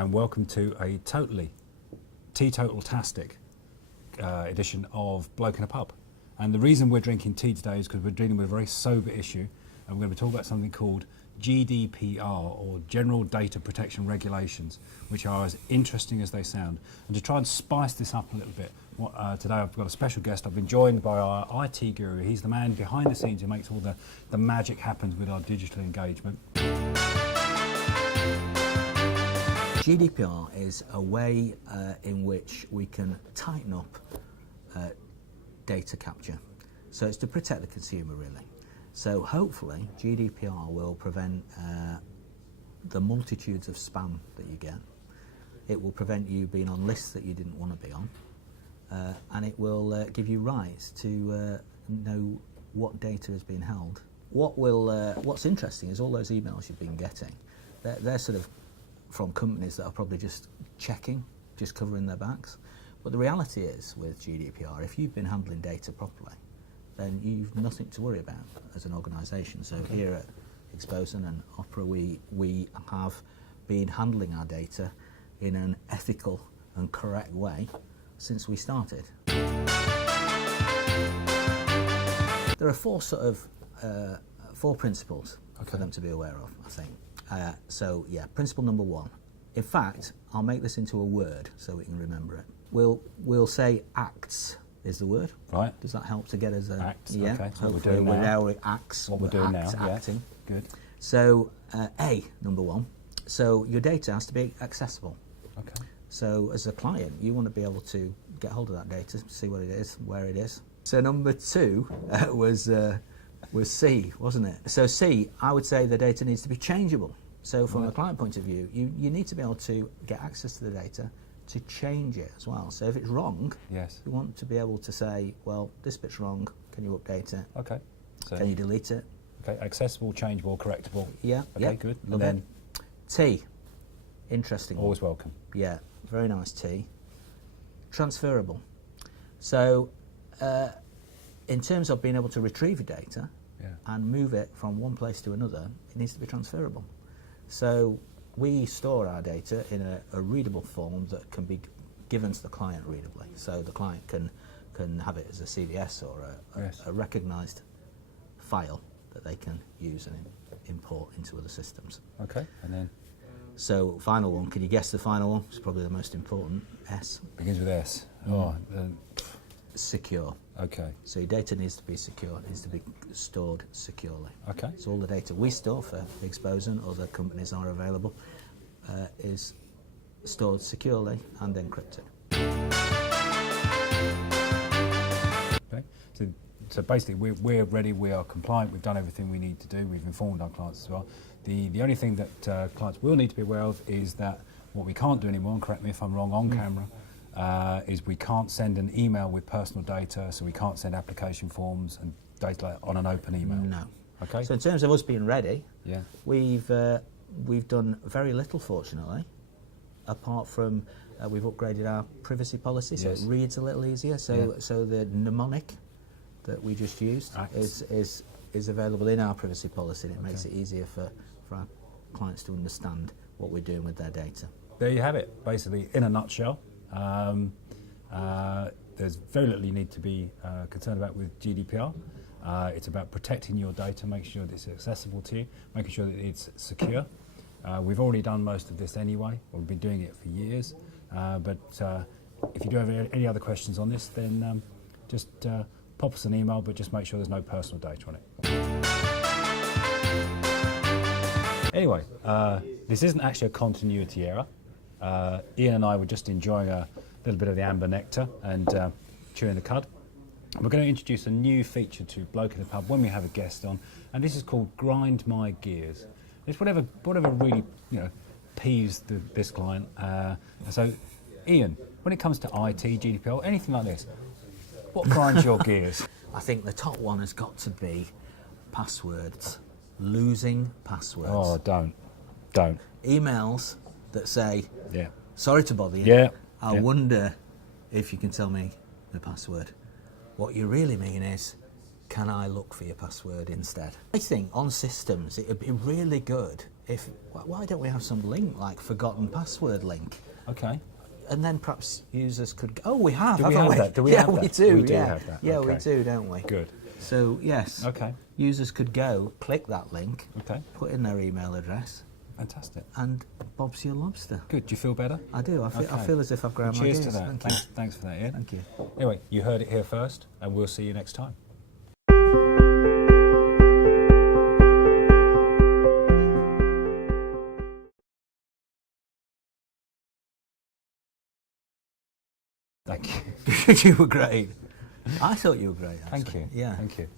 and welcome to a teetotal-tastic edition of Bloke in a Pub. And the reason we're drinking tea today is because we're dealing with a very sober issue, and we're going to be talking about something called GDPR, or General Data Protection Regulations, which are as interesting as they sound. And to try and spice this up a little bit, today I've got a special guest. I've been joined by our IT guru. He's the man behind the scenes who makes all the magic happen with our digital engagement. GDPR is a way in which we can tighten up data capture. So it's to protect the consumer, really. So hopefully GDPR will prevent the multitudes of spam that you get. It will prevent you being on lists that you didn't want to be on. And it will give you rights to know what data is being held. What's interesting is all those emails you've been getting, they're sort of from companies that are probably just checking, just covering their backs. But the reality is, with GDPR, if you've been handling data properly, then you've nothing to worry about as an organisation. So here at Higgs, Boson and Opera, we have been handling our data in an ethical and correct way since we started. There are four principles for them to be aware of, I think. So yeah, principle number one. In fact, I'll make this into a word so we can remember it. We'll say acts is the word. Right. Does that help to get us a... Acts, yeah, okay. So hopefully we're doing now. Acts. What we're doing acts, now, acting. Yeah. Good. So A, number one. So your data has to be accessible. Okay. So as a client, you want to be able to get hold of that data, see what it is, where it is. So number two was C, wasn't it? So C, I would say the data needs to be changeable. So from a client point of view, you need to be able to get access to the data to change it as well. So if it's wrong, yes, you want to be able to say, well, this bit's wrong, can you update it? Okay. So can you delete it? Okay, accessible, changeable, correctable. Yeah. Okay, yeah. good. And then T, interesting. Always welcome. Yeah, very nice T. Transferable. So in terms of being able to retrieve your data and move it from one place to another, it needs to be transferable. So we store our data in a readable form that can be given to the client readably. So the client can have it as a CVS or a recognised file that they can use and import into other systems. Okay, and then? So final one, can you guess the final one? It's probably the most important. S. Begins with S. Secure. Okay. So your data needs to be secure, it needs to be stored securely. Okay. So all the data we store for Higgs Boson, other companies are available, is stored securely and encrypted. Okay. So basically we're ready, we are compliant, we've done everything we need to do, we've informed our clients as well. The only thing that clients will need to be aware of is that what we can't do anymore, and correct me if I'm wrong, on camera, is we can't send an email with personal data, so we can't send application forms and data on an open email. No. Okay. So in terms of us being ready, yeah, we've done very little, fortunately, apart from we've upgraded our privacy policy, so it reads a little easier. So so the mnemonic that we just used is available in our privacy policy, and it makes it easier for our clients to understand what we're doing with their data. There you have it, basically, in a nutshell. There's very little you need to be concerned about with GDPR. It's about protecting your data, making sure that it's accessible to you, making sure that it's secure. We've already done most of this anyway. We've been doing it for years. But if you do have any other questions on this, then just pop us an email, but just make sure there's no personal data on it. Anyway, this isn't actually a continuity error. Ian and I were just enjoying a little bit of the amber nectar and chewing the cud. We're going to introduce a new feature to Bloke in a Pub when we have a guest on, and this is called Grind My Gears. It's whatever really peeves this client. So, Ian, when it comes to IT, GDPR, anything like this, what grinds your gears? I think the top one has got to be passwords. Losing passwords. Oh, don't. Emails that say, sorry to bother you. Yeah. I wonder if you can tell me the password. What you really mean is, can I look for your password instead? I think on systems, it would be really good why don't we have some link, like forgotten password link? Okay. And then perhaps users could. Oh, we have. Do we haven't have that? Do we yeah, have we that? do. We do yeah. have that. Yeah, we Okay. do, don't we? Good. So yes. Okay. Users could go, click that link, Okay. put in their email address, Fantastic. and Bob's your lobster. Good. Do you feel better? I do. I Okay. feel as if I've ground my Cheers gears. to that. Thank Thanks, thanks for that, Ian. you. Thank you. Anyway, you heard it here first, and we'll see you next time. Thank you. You were great. I thought you were great. Thank actually. you. Yeah. Thank you.